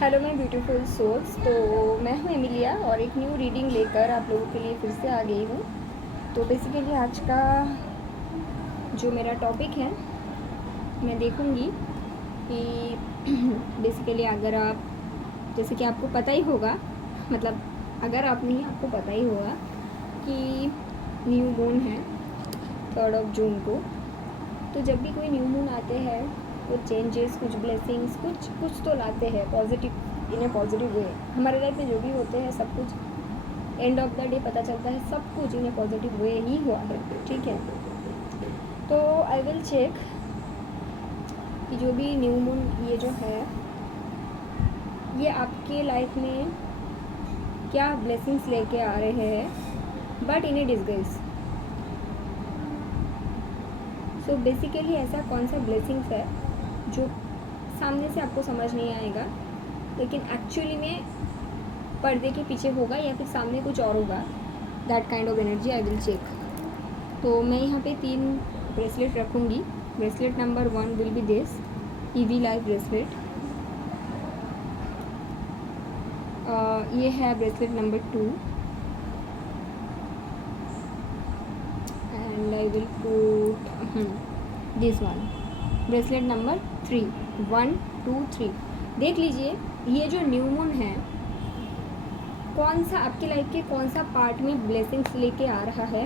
Hello my beautiful souls. तो मैं हूँ एमिलिया और एक न्यू रीडिंग लेकर आप लोगों के लिए फिर से आ गई हूँ। तो बेसिकली आज का जो मेरा टॉपिक है, मैं देखूँगी कि बेसिकली अगर आप, जैसे कि आपको पता ही होगा, मतलब अगर आप नहीं, आपको पता ही होगा कि न्यू मून है 3 जून को। तो जब भी कोई न्यू मून आते हैं कुछ चेंजेस, कुछ ब्लेसिंग्स, कुछ तो लाते हैं पॉजिटिव, इन ए पॉजिटिव वे। हमारे लाइफ में जो भी होते हैं सब कुछ एंड ऑफ द डे पता चलता है सब कुछ इन ए पॉजिटिव वे ही हुआ है, ठीक है। तो आई विल चेक कि जो भी न्यू मून ये जो है ये आपके लाइफ में क्या ब्लेसिंग्स लेके आ रहे हैं, but in A disguise. So basically ऐसा कौन सा ब्लेसिंग्स है जो सामने से आपको समझ नहीं आएगा, लेकिन एक्चुअली में पर्दे के पीछे होगा या फिर सामने कुछ और होगा। That kind of energy I will check. तो मैं यहाँ पे 3 ब्रेसलेट रखूँगी। Bracelet number 1 will be this EV life bracelet. ये है bracelet number 2 and I will put this one bracelet number 3 1 2 3। देख लीजिए ये जो न्यू मून है कौन सा आपके लाइफ के कौन सा पार्ट में ब्लेसिंग्स लेके आ रहा है,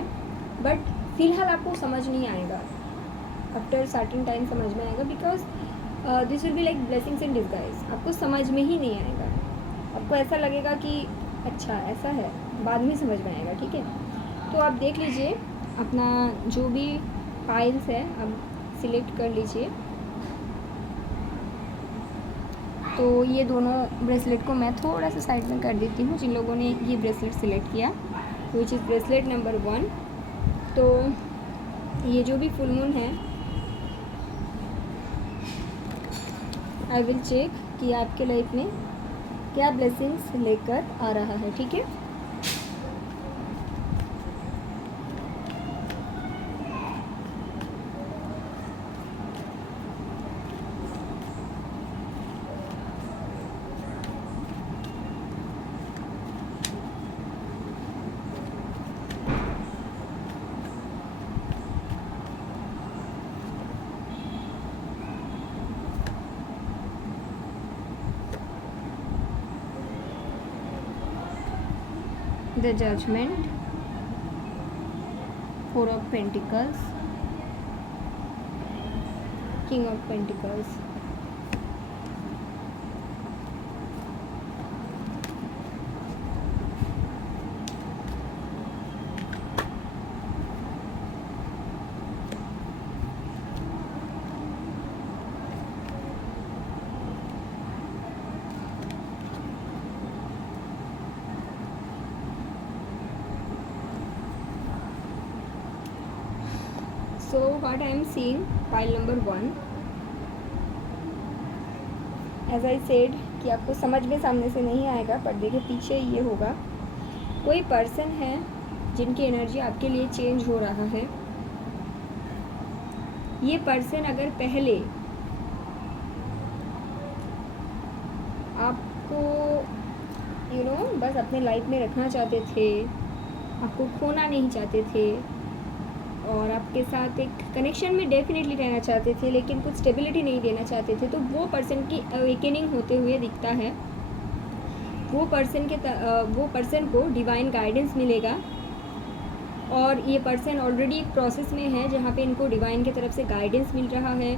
बट फिलहाल आपको समझ नहीं आएगा। आफ्टर सर्टेन टाइम समझ में आएगा, because this will be like blessings in disguise. आपको समझ में ही नहीं आएगा, आपको ऐसा लगेगा कि अच्छा ऐसा है, बाद में समझ में आएगा, ठीक है। तो आप देख लीजिए अपना जो भी फाइल्स है अब सिलेक्ट कर लीजिए। तो ये दोनों ब्रेसलेट को मैं थोड़ा सा साइड में कर देती हूँ जिन लोगों ने ये ब्रेसलेट सिलेक्ट किया, विच इज़ ब्रेसलेट नंबर 1। तो ये जो भी फुल मून है आई विल चेक कि आपके लाइफ में क्या ब्लेसिंग्स लेकर आ रहा है, ठीक है। The Judgment, 4 of Pentacles, King of Pentacles, So what I am seeing, pile number 1, as I said कि आपको समझ में सामने से नहीं आएगा, पर्दे के पीछे ये होगा। कोई पर्सन है जिनकी एनर्जी आपके लिए चेंज हो रहा है। ये पर्सन अगर पहले आपको बस अपने लाइफ में रखना चाहते थे, आपको खोना नहीं चाहते थे और आपके साथ एक कनेक्शन में डेफिनेटली रहना चाहते थे, लेकिन कुछ स्टेबिलिटी नहीं देना चाहते थे, तो वो पर्सन की अवेकनिंग होते हुए दिखता है। वो पर्सन को डिवाइन गाइडेंस मिलेगा और ये पर्सन ऑलरेडी एक प्रोसेस में है जहाँ पे इनको डिवाइन की तरफ से गाइडेंस मिल रहा है,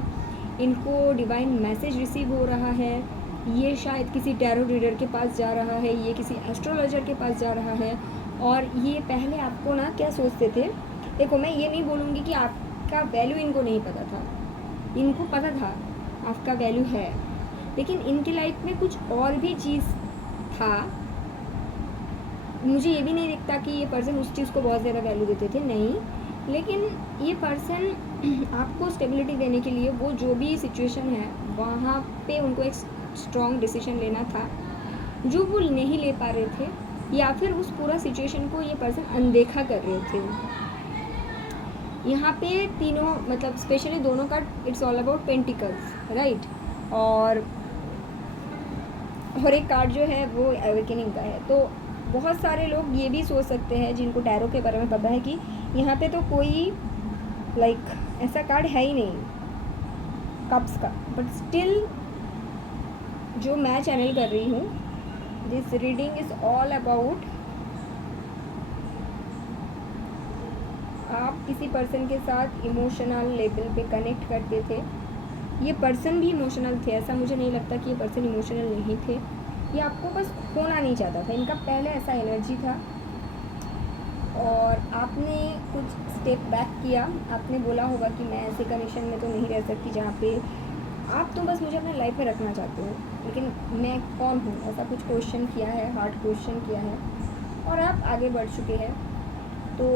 इनको डिवाइन मैसेज रिसीव हो रहा है। ये शायद किसी टैरो रीडर के पास जा रहा है, ये किसी एस्ट्रोलॉजर के पास जा रहा है। और ये पहले आपको ना क्या सोचते थे, देखो मैं ये नहीं बोलूँगी कि आपका वैल्यू इनको नहीं पता था, इनको पता था आपका वैल्यू है, लेकिन इनके लाइफ में कुछ और भी चीज़ था। मुझे ये भी नहीं दिखता कि ये पर्सन उस चीज़ को बहुत ज़्यादा वैल्यू देते थे, नहीं, लेकिन ये पर्सन आपको स्टेबिलिटी देने के लिए वो जो भी सिचुएशन है वहाँ पे उनको एक स्ट्रॉन्ग डिसीजन लेना था जो वो नहीं ले पा रहे थे, या फिर उस पूरा सिचुएशन को ये पर्सन अनदेखा कर रहे थे। यहाँ पे तीनों, मतलब स्पेशली दोनों का it's all about pentacles, right. और और एक कार्ड जो है वो अवेकनिंग का है। तो बहुत सारे लोग ये भी सोच सकते हैं जिनको टैरो के बारे में पता है कि यहाँ पे तो कोई ऐसा कार्ड है ही नहीं कप्स का, बट स्टिल जो मैं चैनल कर रही हूँ, this reading is all about आप किसी पर्सन के साथ इमोशनल लेवल पे कनेक्ट करते थे। ये पर्सन भी इमोशनल थे, ऐसा मुझे नहीं लगता कि ये पर्सन इमोशनल नहीं थे, ये आपको बस खोना नहीं चाहता था। इनका पहले ऐसा एनर्जी था और आपने कुछ स्टेप बैक किया। आपने बोला होगा कि मैं ऐसे कनेक्शन में तो नहीं रह सकती जहाँ पे आप तो बस मुझे अपने लाइफ में रखना चाहते हो, लेकिन मैं कौन हूँ, ऐसा कुछ क्वेश्चन किया है, हार्ड क्वेश्चन किया है और आप आगे बढ़ चुके हैं। तो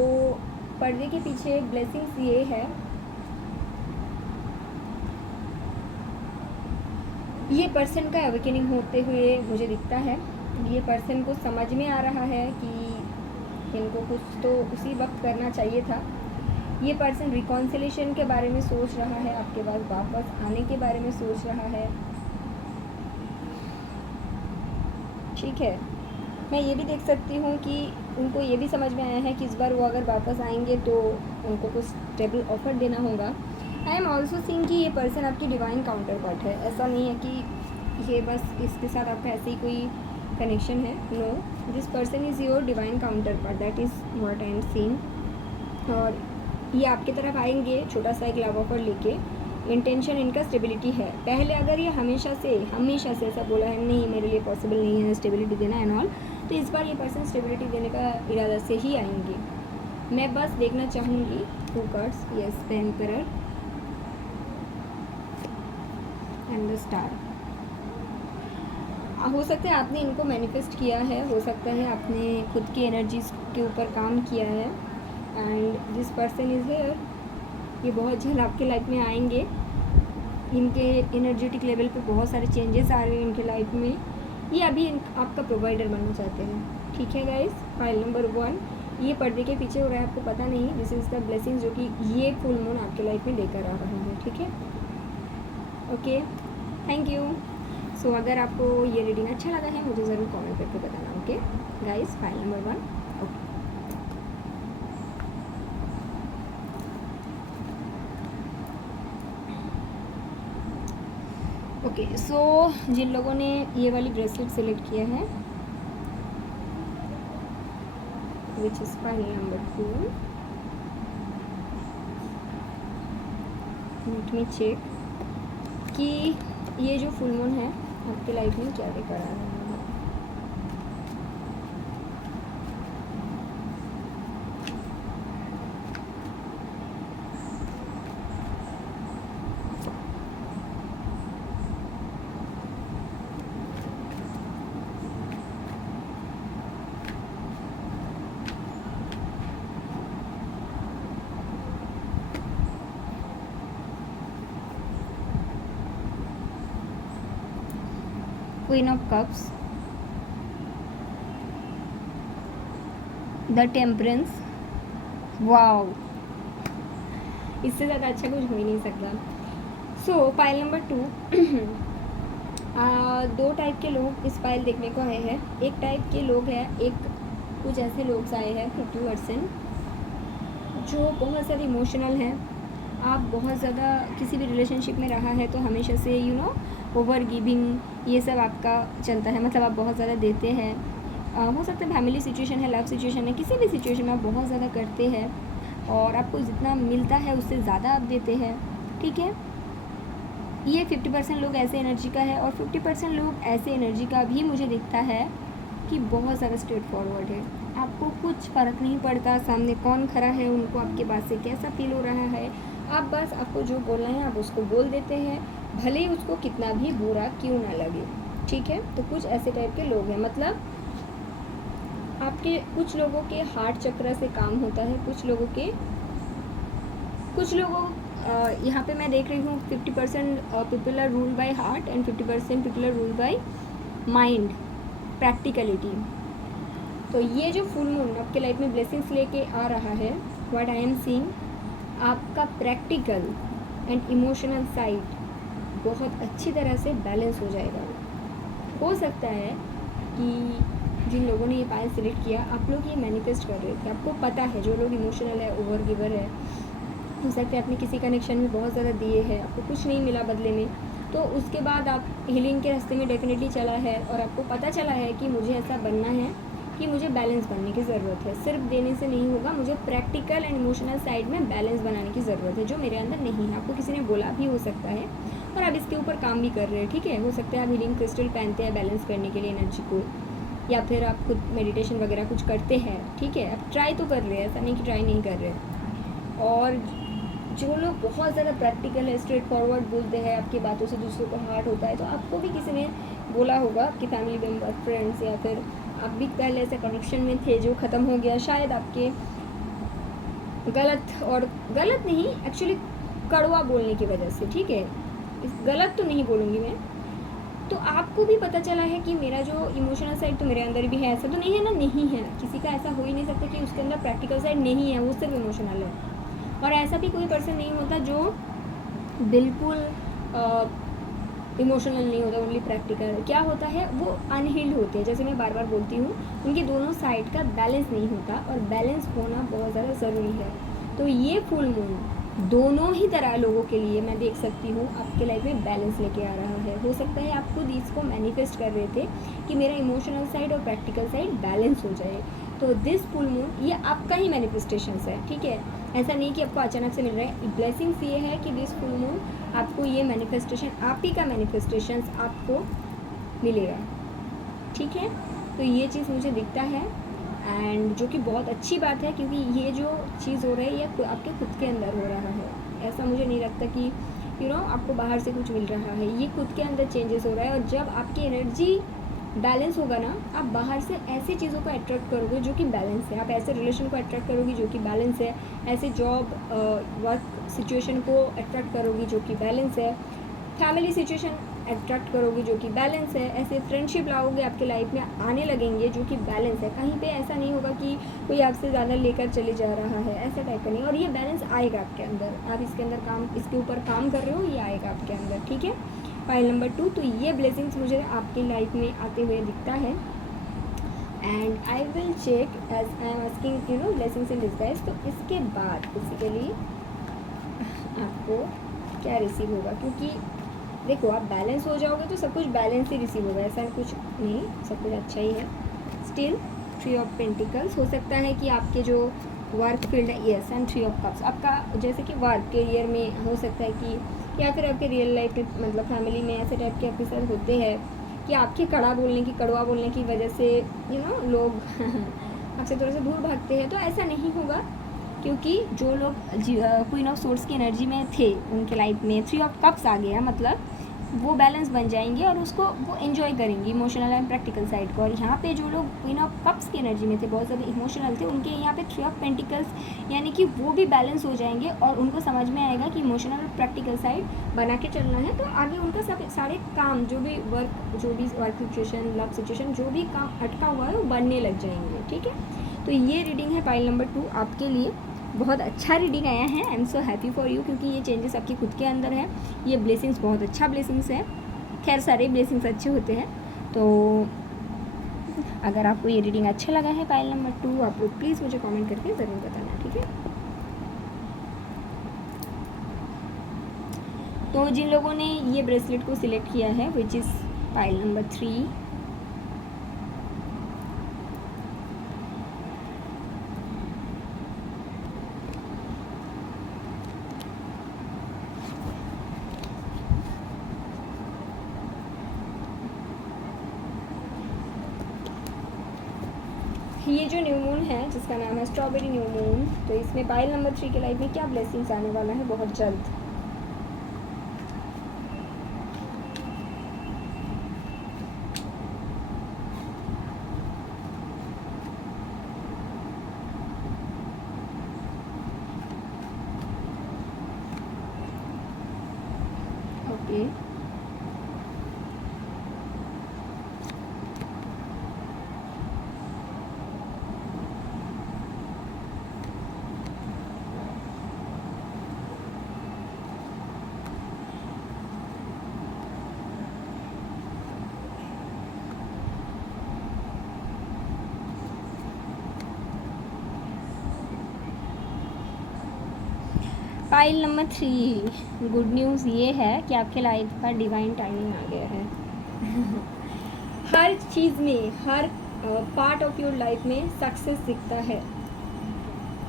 पर्दे के पीछे ब्लेसिंग्स ये है, ये पर्सन का अवेकनिंग होते हुए मुझे दिखता है। ये पर्सन को समझ में आ रहा है कि इनको कुछ तो उसी वक्त करना चाहिए था। ये पर्सन रिकॉन्सिलेशन के बारे में सोच रहा है, आपके पास वापस आने के बारे में सोच रहा है। ठीक है, मैं ये भी देख सकती हूँ कि उनको ये भी समझ में आया है कि इस बार वो अगर वापस आएंगे तो उनको कुछ स्टेबल ऑफर देना होगा। आई एम ऑल्सो सीइंग कि ये पर्सन आपकी डिवाइन काउंटर पार्ट है। ऐसा नहीं है कि ये बस इसके साथ आपका ऐसे ही कोई कनेक्शन है, no, this person is your divine counterpart, that is what I am seeing. और ये आपकी तरफ आएंगे छोटा सा एक लव ऑफर लेके। इंटेंशन इनका स्टेबिलिटी है। पहले अगर ये हमेशा से ऐसा बोला है नहीं मेरे लिए पॉसिबल नहीं है स्टेबिलिटी देना एंड ऑल, तो इस बार ये पर्सन स्टेबिलिटी देने का इरादा से ही आएंगे। मैं बस देखना चाहूँगी 2 cards, yes, the emperor and the star. हो सकता है आपने इनको मैनिफेस्ट किया है, हो सकता है आपने खुद की एनर्जीज के ऊपर काम किया है and this person is here. ये बहुत जल्द आपके लाइफ में आएंगे। इनके एनर्जेटिक लेवल पे बहुत सारे चेंजेस आ रहे हैं इनके लाइफ में। ये अभी आपका प्रोवाइडर बनना चाहते हैं। ठीक है गाइस, फाइल नंबर 1 ये पर्दे के पीछे हो रहा है, आपको पता नहीं। दिस इज़ द ब्लेसिंग जो कि ये फुल मून आपके लाइफ में लेकर आ रहा है। ठीक है, ओके, थैंक यू। सो अगर आपको ये रीडिंग अच्छा लगा है मुझे ज़रूर कमेंट करके बताना। Okay guys, file number 1। Okay, so जिन लोगों ने ये वाली ब्रेसलेट सेलेक्ट किया है, which is file number 2, let me check कि ये जो फुल मून है आपकी लाइफ में क्या लेकर आ रहा है। Queen of cups, the temperance, wow, इससे ज़्यादा अच्छा कुछ हो ही नहीं सकता। सो फाइल नंबर 2 2 टाइप के लोग इस फाइल देखने को आए हैं। एक टाइप के लोग हैं, कुछ ऐसे लोग आए हैं 50% जो बहुत ज़्यादा इमोशनल हैं। आप बहुत ज़्यादा किसी भी रिलेशनशिप में रहा है तो हमेशा से ओवर गिविंग ये सब आपका चलता है, मतलब आप बहुत ज़्यादा देते हैं। हो सकता है फैमिली सिचुएशन है, लव सिचुएशन है, किसी भी सिचुएशन में आप बहुत ज़्यादा करते हैं और आपको जितना मिलता है उससे ज़्यादा आप देते हैं। ठीक है, ये 50% लोग ऐसे एनर्जी का है और 50% लोग ऐसे एनर्जी का भी मुझे दिखता है कि बहुत ज़्यादा स्ट्रेट फॉरवर्ड है। आपको कुछ फ़र्क नहीं पड़ता सामने कौन खड़ा है, उनको आपके बात से कैसा फील हो रहा है। आप बस आपको जो बोलना है आप उसको बोल देते हैं, भले ही उसको कितना भी बुरा क्यों ना लगे। ठीक है, तो कुछ ऐसे टाइप के लोग हैं, मतलब आपके कुछ लोगों के हार्ट चक्र से काम होता है, कुछ लोगों यहाँ पे मैं देख रही हूँ 50% people are ruled by heart and 50% people are ruled by mind, practicality. तो ये जो फुल मून आपके लाइफ में ब्लेसिंग्स लेके आ रहा है, व्हाट आई एम सीइंग, आपका प्रैक्टिकल एंड इमोशनल साइड बहुत अच्छी तरह से बैलेंस हो जाएगा। हो सकता है कि जिन लोगों ने ये पायल सिलेक्ट किया, आप लोग ये मैनिफेस्ट कर रहे थे, आपको पता है। जो लोग इमोशनल है, ओवर गिवर है, हो सकता है आपने किसी कनेक्शन में बहुत ज़्यादा दिए हैं, आपको कुछ नहीं मिला बदले में, तो उसके बाद आप हीलिंग के रास्ते में डेफिनेटली चला है और आपको पता चला है कि मुझे ऐसा बनना है कि मुझे बैलेंस बनने की ज़रूरत है। सिर्फ देने से नहीं होगा, मुझे प्रैक्टिकल एंड इमोशनल साइड में बैलेंस बनाने की ज़रूरत है, जो मेरे अंदर नहीं है। आपको किसी ने बोला भी हो सकता है और आप इसके ऊपर काम भी कर रहे हैं, ठीक है। हो सकता है आप हीलिंग क्रिस्टल पहनते हैं बैलेंस करने के लिए एनर्जी को, या फिर आप खुद मेडिटेशन वगैरह कुछ करते हैं, ठीक है। आप ट्राई तो कर रहे हैं, ऐसा नहीं कि ट्राई नहीं कर रहे। और जो लोग बहुत ज़्यादा प्रैक्टिकल है, स्ट्रेट फॉरवर्ड बोलते हैं, आपकी बातों से दूसरों को हर्ट होता है, तो आपको भी किसी ने बोला होगा, आपकी फैमिली मेम्बर, फ्रेंड्स, या फिर आप भी पहले ऐसे कनेक्शन में थे जो ख़त्म हो गया, शायद आपके गलत, और गलत नहीं एक्चुअली कड़वा बोलने की वजह से, ठीक है। गलत तो नहीं बोलूँगी मैं। तो आपको भी पता चला है कि मेरा जो इमोशनल साइड तो मेरे अंदर भी है, ऐसा तो नहीं है ना, नहीं है। किसी का ऐसा हो ही नहीं सकता कि उसके अंदर प्रैक्टिकल साइड नहीं है, वो सिर्फ इमोशनल है। और ऐसा भी कोई पर्सन नहीं होता जो बिल्कुल इमोशनल नहीं होता, ओनली प्रैक्टिकल। क्या होता है, वो अनहील्ड होते हैं। जैसे मैं बार बार बोलती हूँ, उनकी दोनों साइड का बैलेंस नहीं होता, और बैलेंस होना बहुत ज़्यादा ज़रूरी है। तो ये फुल मून दोनों ही तरह लोगों के लिए मैं देख सकती हूँ आपके लाइफ में बैलेंस लेके आ रहा है। हो सकता है आप खुद इसको मैनिफेस्ट कर रहे थे कि मेरा इमोशनल साइड और प्रैक्टिकल साइड बैलेंस हो जाए। तो दिस फुल मून ये आपका ही मैनिफेस्टेशंस है, ठीक है। ऐसा नहीं कि आपको अचानक से मिल रहा है। ब्लेसिंग्स ये है कि दिस फुल मून आपको ये मैनिफेस्टेशन, आप ही का मैनिफेस्टेशंस आपको मिलेगा, ठीक है। तो ये चीज़ मुझे दिखता है, एंड जो कि बहुत अच्छी बात है, क्योंकि ये जो चीज़ हो रहा है ये आपके खुद के अंदर हो रहा है। ऐसा मुझे नहीं लगता कि आपको बाहर से कुछ मिल रहा है, ये खुद के अंदर चेंजेस हो रहा है। और जब आपकी एनर्जी बैलेंस होगा ना, आप बाहर से ऐसी चीज़ों को अट्रैक्ट करोगे जो कि बैलेंस है, आप ऐसे रिलेशन को अट्रैक्ट करोगी जो कि बैलेंस है, ऐसे जॉब वर्क सिचुएशन को अट्रैक्ट करोगी जो कि बैलेंस है, फैमिली सिचुएशन अट्रैक्ट करोगी जो कि बैलेंस है, ऐसे फ्रेंडशिप लाओगे आपके लाइफ में आने लगेंगे जो कि बैलेंस है। कहीं पे ऐसा नहीं होगा कि कोई आपसे ज़्यादा लेकर चले जा रहा है, ऐसा टाइप का नहीं। और ये बैलेंस आएगा आपके अंदर, आप इसके अंदर काम, इसके ऊपर काम कर रहे हो, ये आएगा आपके अंदर, ठीक है। फाइल नंबर 2, तो ये ब्लेसिंग्स मुझे आपकी लाइफ में आते हुए दिखता है। And I will check as I am asking blessings in disguise. तो इसके बाद बेसिकली आपको क्या रिसीव होगा, क्योंकि देखो आप बैलेंस हो जाओगे तो सब कुछ बैलेंस ही रिसीव होगा, ऐसा कुछ नहीं, सब कुछ अच्छा ही है। स्टिल 3 ऑफ पेंटिकल्स, हो सकता है कि आपके जो वर्क फील्ड है, यस, एंड 3 ऑफ कप्स, आपका जैसे कि वर्क करियर में हो सकता है कि, या फिर आपके रियल लाइफ में, मतलब फैमिली में ऐसे टाइप के आपके साथ होते हैं कि आपके कड़वा बोलने की वजह से लोग आपसे थोड़ा सा दूर भागते हैं। तो ऐसा नहीं होगा, क्योंकि जो लोग क्वीन ऑफ सोर्स की एनर्जी में थे, उनके लाइफ में 3 ऑफ कप्स आ गया, मतलब वो बैलेंस बन जाएंगे और उसको वो एंजॉय करेंगे, इमोशनल एंड प्रैक्टिकल साइड को। और यहाँ पे जो लोग क्वीन ऑफ कप्स की एनर्जी में थे, बहुत ज़्यादा इमोशनल थे, उनके यहाँ पे 3 ऑफ पेंटिकल्स, यानी कि वो भी बैलेंस हो जाएंगे और उनको समझ में आएगा कि इमोशनल और प्रैक्टिकल साइड बना के चलना है। तो आगे उनका सब सारे काम, जो भी वर्क सिचुएशन, लव सिचुएशन, जो भी काम अटका हुआ है वो बनने लग जाएंगे, ठीक है। तो ये रीडिंग है पाइल नंबर 2 आपके लिए। बहुत अच्छा रीडिंग आया है, I am so happy for you, क्योंकि ये चेंजेस आपके खुद के अंदर है। ये ब्लेसिंग्स बहुत अच्छा ब्लेसिंग्स है, खैर सारे ब्लेसिंग्स अच्छे होते हैं। तो अगर आपको ये रीडिंग अच्छा लगा है पाइल नंबर 2, आप लोग प्लीज़ मुझे कमेंट करके ज़रूर बताना, ठीक है। तो जिन लोगों ने ये ब्रेसलेट को सिलेक्ट किया है, विच इज़ पाइल नंबर 3, ये जो न्यू मून है जिसका नाम है स्ट्रॉबेरी न्यू मून, तो इसमें पाइल नंबर 3 के लाइफ में क्या ब्लेसिंग्स आने वाला है बहुत जल्द। Okay, pile number 3, good news ये है कि आपके लाइफ का डिवाइन टाइमिंग आ गया है। हर चीज़ में, हर पार्ट ऑफ योर लाइफ में सक्सेस दिखता है,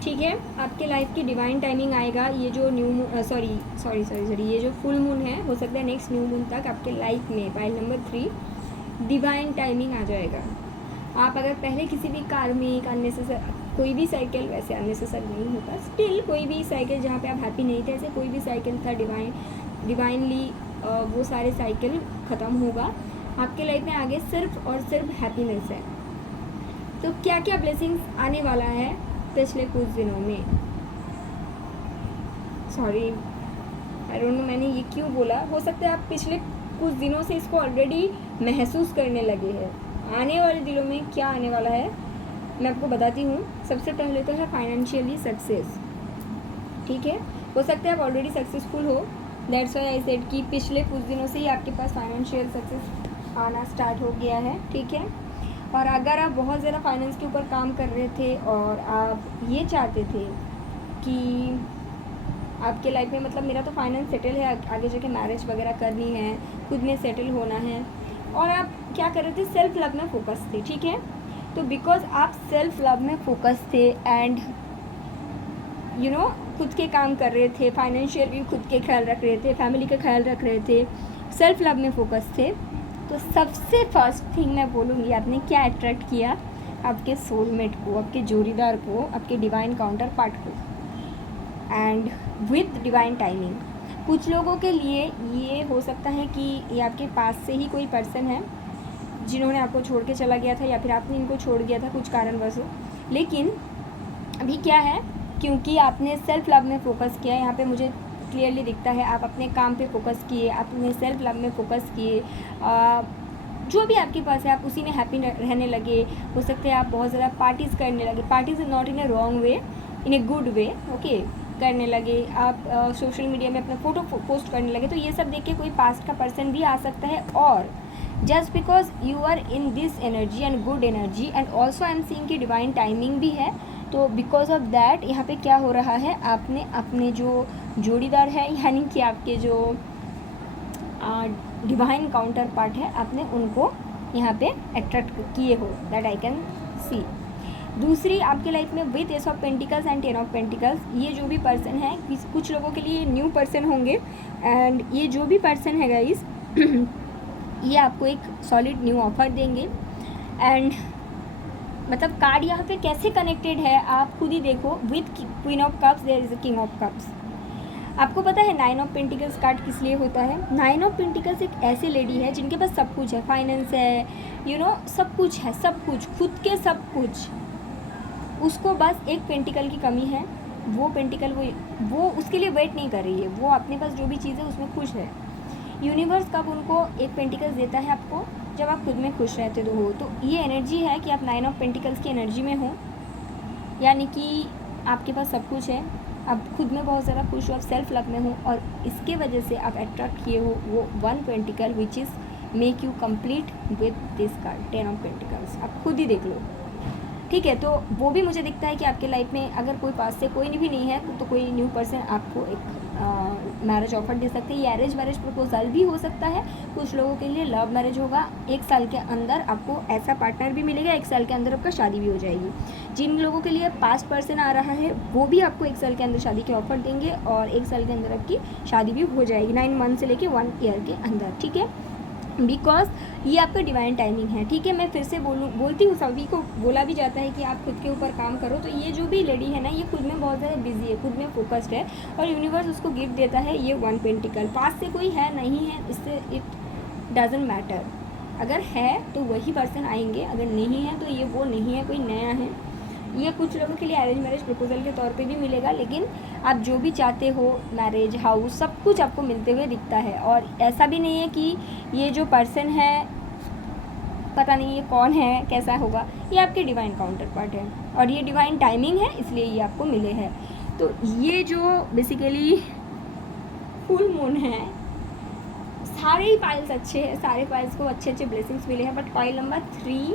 ठीक है। आपके लाइफ की डिवाइन टाइमिंग आएगा। ये जो सॉरी ये जो फुल मून है, हो सकता है नेक्स्ट न्यू मून तक आपके लाइफ में पाइल नंबर 3 डिवाइन टाइमिंग आ जाएगा। आप अगर पहले किसी भी कार्मिक अननेसेसर कोई भी साइकिल, वैसे अननेसेसर नहीं होता, स्टिल कोई भी साइकिल जहाँ पे आप हैप्पी नहीं थे, ऐसे कोई भी साइकिल था डिवाइनली वो सारे साइकिल ख़त्म होगा। आपके लाइफ में आगे सिर्फ और सिर्फ हैप्पीनेस है। तो क्या क्या ब्लेसिंग्स आने वाला है पिछले कुछ दिनों में, सॉरी आई डोंट नो मैंने ये क्यों बोला, हो सकता है आप पिछले कुछ दिनों से इसको ऑलरेडी महसूस करने लगे हैं। आने वाले दिनों में क्या आने वाला है मैं आपको बताती हूँ। सबसे पहले तो है फाइनेंशियली सक्सेस, ठीक है। हो सकता है आप ऑलरेडी सक्सेसफुल हो, दैट्स व्हाई आई सेड कि पिछले कुछ दिनों से ही आपके पास फाइनेंशियल सक्सेस आना स्टार्ट हो गया है, ठीक है। और अगर आप बहुत ज़्यादा फाइनेंस के ऊपर काम कर रहे थे और आप ये चाहते थे कि आपके लाइफ में, मतलब मेरा तो फाइनेंस सेटल है, आगे जाके मैरिज वगैरह करनी है, खुद में सेटल होना है, और आप क्या कर रहे थे, सेल्फ लव में फोकस थे, ठीक है। तो बिकॉज आप सेल्फ लव में फोकस थे एंड यू नो खुद के काम कर रहे थे, फाइनेंशियल भी खुद के ख्याल रख रहे थे, फैमिली का ख्याल रख रहे थे, सेल्फ लव में फोकस थे, तो सबसे फर्स्ट थिंग मैं बोलूँगी आपने क्या अट्रैक्ट किया, आपके सोलमेट को, आपके जोड़ीदार को, आपके डिवाइन काउंटर पार्ट को, एंड विद डिवाइन टाइमिंग। कुछ लोगों के लिए ये हो सकता है कि ये आपके पास से ही कोई पर्सन है जिन्होंने आपको छोड़ के चला गया था, या फिर आपने इनको छोड़ दिया था कुछ कारणवश। लेकिन अभी क्या है, क्योंकि आपने सेल्फ लव में फोकस किया, यहाँ पे मुझे क्लियरली दिखता है, आप अपने काम पे फोकस किए, अपने सेल्फ लव में फोकस किए, जो भी आपके पास है आप उसी में हैप्पी रहने लगे। हो सकते हैं आप बहुत ज़्यादा पार्टीज़ करने लगे, parties is not in A wrong way, in a good way, okay, करने लगे। आप सोशल मीडिया में अपना फ़ोटो पोस्ट करने लगे। तो ये सब देख के कोई पास्ट का पर्सन भी आ सकता है, और just because you are in this energy and good energy, and also I am seeing की डिवाइन टाइमिंग भी है, तो बिकॉज ऑफ दैट यहाँ पे क्या हो रहा है, आपने अपने जो जोड़ीदार है, यानी कि आपके जो डिवाइन काउंटर पार्ट है, आपने उनको यहाँ पे अट्रैक्ट किए हो, दैट आई कैन सी। दूसरी, आपके लाइफ में with S of pentacles and 10 of pentacles, ये जो भी पर्सन है, कुछ लोगों के लिए न्यू पर्सन होंगे, एंड ये जो भी पर्सन है गाइस ये आपको एक सॉलिड न्यू ऑफर देंगे। एंड मतलब कार्ड यहाँ पे कैसे कनेक्टेड है आप खुद ही देखो, with queen of cups there is a king of cups. आपको पता है 9 ऑफ पेंटिकल्स कार्ड किस लिए होता है? 9 ऑफ पेंटिकल्स एक ऐसी लेडी है जिनके पास सब कुछ है, फाइनेंस है, यू नो सब कुछ है, सब कुछ, खुद के सब कुछ, उसको बस एक पेंटिकल की कमी है। वो पेंटिकल वो उसके लिए वेट नहीं कर रही है, वो अपने पास जो भी चीज़ है उसमें खुश है। यूनिवर्स कब उनको एक पेंटिकल देता है आपको, जब आप खुद में खुश रहते हो। तो ये एनर्जी है कि आप 9 ऑफ पेंटिकल्स की एनर्जी में हो, यानी कि आपके पास सब कुछ है, आप खुद में बहुत ज़्यादा खुश हो, आप सेल्फ लव में हो, और इसके वजह से आप अट्रैक्ट किए हो वो 1 pentacle which is make you complete with this card 10 of pentacles. आप खुद ही देख लो, ठीक है। तो वो भी मुझे दिखता है कि आपके लाइफ में अगर कोई पास से कोई भी नहीं है तो कोई न्यू पर्सन आपको एक मैरिज ऑफर दे सकते हैं। ये अरेंज मैरिज प्रपोजल भी हो सकता है, कुछ लोगों के लिए लव मैरिज होगा। 1 साल के अंदर आपको ऐसा पार्टनर भी मिलेगा, 1 साल के अंदर आपका शादी भी हो जाएगी। जिन लोगों के लिए पास्ट पर्सन आ रहा है वो भी आपको 1 साल के अंदर शादी के ऑफर देंगे, और 1 साल के अंदर आपकी शादी भी हो जाएगी, 9 मंथ से लेके 1 ईयर के अंदर, ठीक है। बिकॉज ये आपका डिवाइन टाइमिंग है, ठीक है। मैं फिर से बोलती हूँ, सभी को बोला भी जाता है कि आप खुद के ऊपर काम करो। तो ये जो भी लेडी है ना, ये खुद में बहुत ज़्यादा बिजी है, खुद में फोकस्ड है, और यूनिवर्स उसको गिफ्ट देता है ये 1 पेंटिकल। पास से कोई है नहीं है, इससे इट डजेंट मैटर। अगर है तो वही पर्सन आएंगे, अगर नहीं है तो ये वो नहीं है, कोई नया है। ये कुछ लोगों के लिए अरेंज मैरिज प्रपोजल के तौर पे भी मिलेगा, लेकिन आप जो भी चाहते हो, मैरिज हाउस, सब कुछ आपको मिलते हुए दिखता है। और ऐसा भी नहीं है कि ये जो पर्सन है पता नहीं ये कौन है, कैसा होगा, ये आपके डिवाइन काउंटर पार्ट है, और ये डिवाइन टाइमिंग है, इसलिए ये आपको मिले हैं। तो ये जो बेसिकली फुल मून है, सारे ही फाइल्स अच्छे हैं, सारे फाइल्स को अच्छे अच्छे ब्लेसिंग्स मिले हैं, बट फाइल नंबर 3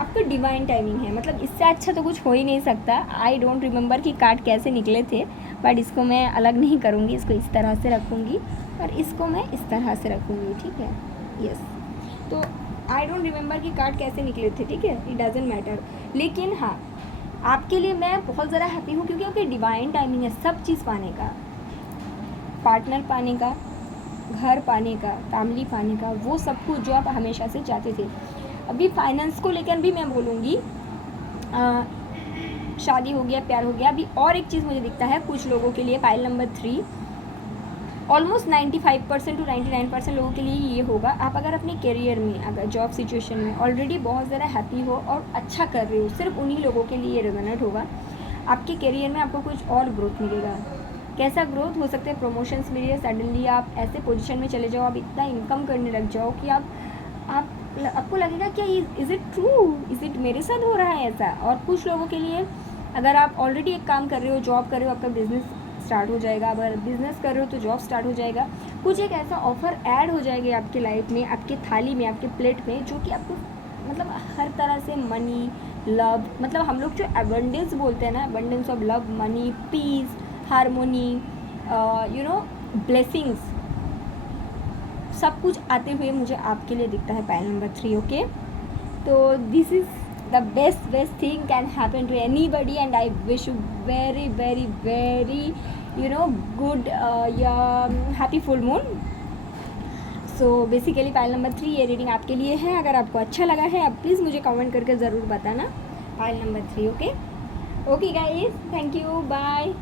आपका डिवाइन टाइमिंग है, मतलब इससे अच्छा तो कुछ हो ही नहीं सकता। आई डोंट रिमेंबर कि कार्ड कैसे निकले थे, बट इसको मैं अलग नहीं करूँगी, इसको इस तरह से रखूँगी और इसको मैं इस तरह से रखूँगी, ठीक है। यस, तो आई डोंट रिमेंबर कि कार्ड कैसे निकले थे, ठीक है, इट डजेंट मैटर। लेकिन हाँ, आपके लिए मैं बहुत ज़्यादा हैप्पी हूँ क्योंकि आपकी डिवाइन टाइमिंग है सब चीज़ पाने का, पार्टनर पाने का, घर पाने का, फैमिली पाने का, वो सब कुछ जो आप हमेशा से चाहते थे। अभी फाइनेंस को लेकर भी मैं बोलूँगी, शादी हो गया, प्यार हो गया। अभी और एक चीज़ मुझे दिखता है कुछ लोगों के लिए, पाइल नंबर 3, ऑलमोस्ट 95% टू 99% लोगों के लिए ये होगा। आप अगर अपने करियर में, अगर जॉब सिचुएशन में ऑलरेडी बहुत ज़्यादा हैप्पी हो और अच्छा कर रहे हो, सिर्फ उन्हीं लोगों के लिए ये रेजोनेट होगा। आपके करियर में आपको कुछ और ग्रोथ मिलेगा। कैसा ग्रोथ हो सकता है? प्रमोशंस मिले, सडनली आप ऐसे पोजीशन में चले जाओ, आप इतना इनकम करने लग जाओ कि आपको लगेगा क्या is it true, is it मेरे साथ हो रहा है ऐसा। और कुछ लोगों के लिए, अगर आप ऑलरेडी एक काम कर रहे हो, जॉब कर रहे हो, आपका बिजनेस स्टार्ट हो जाएगा। अगर बिजनेस कर रहे हो तो जॉब स्टार्ट हो जाएगा। कुछ एक ऐसा ऑफर ऐड हो जाएगा आपके लाइफ में, आपके थाली में, आपके प्लेट में, जो कि आपको मतलब हर तरह से मनी, लव, मतलब हम लोग जो अबंडेंस बोलते हैं ना, abundance of love, money, peace, harmony, you know, blessings, सब कुछ आते हुए मुझे आपके लिए दिखता है पाइल नंबर 3। ओके, तो this is the best thing can happen to anybody, and I wish you very very very good happy full moon. So basically pile number 3 ये रीडिंग आपके लिए है। अगर आपको अच्छा लगा है आप प्लीज़ मुझे कमेंट करके ज़रूर बताना, pile number 3। Okay guys, thank you, bye.